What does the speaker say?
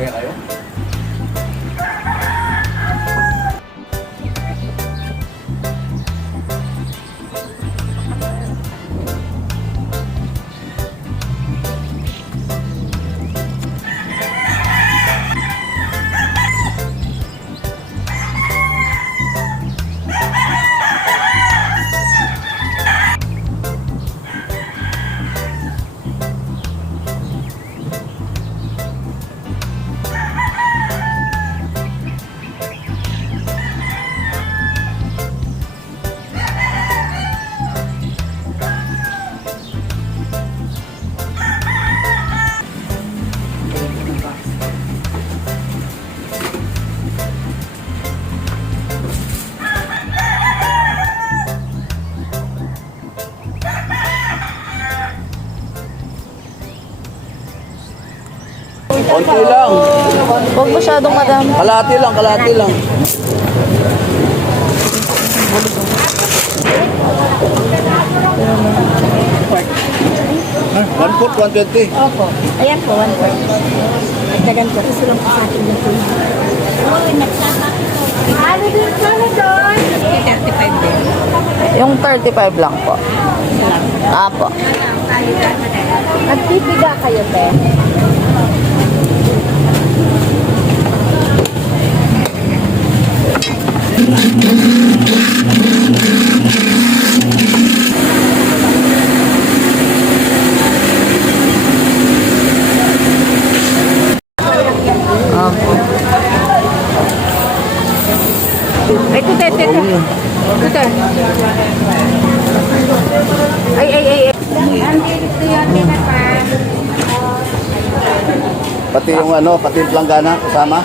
Kaya kayo? Konti lang. Huwag masyadong madami. Kalahati lang, kalahati lang. Ah, 1 foot, 120. Opo. Ayan po, 1/4. Nagdagan ko. Kasi lang po sa akin yung tuloy. Oo, nagsama. Ano din kami doon? 35 din. Yung 35 lang po. Apo. Magpipiga kayo, te. Apo. Ito, te, te, te. Ito, te. Ay. Pati yung ano, pati yung planggana kasama.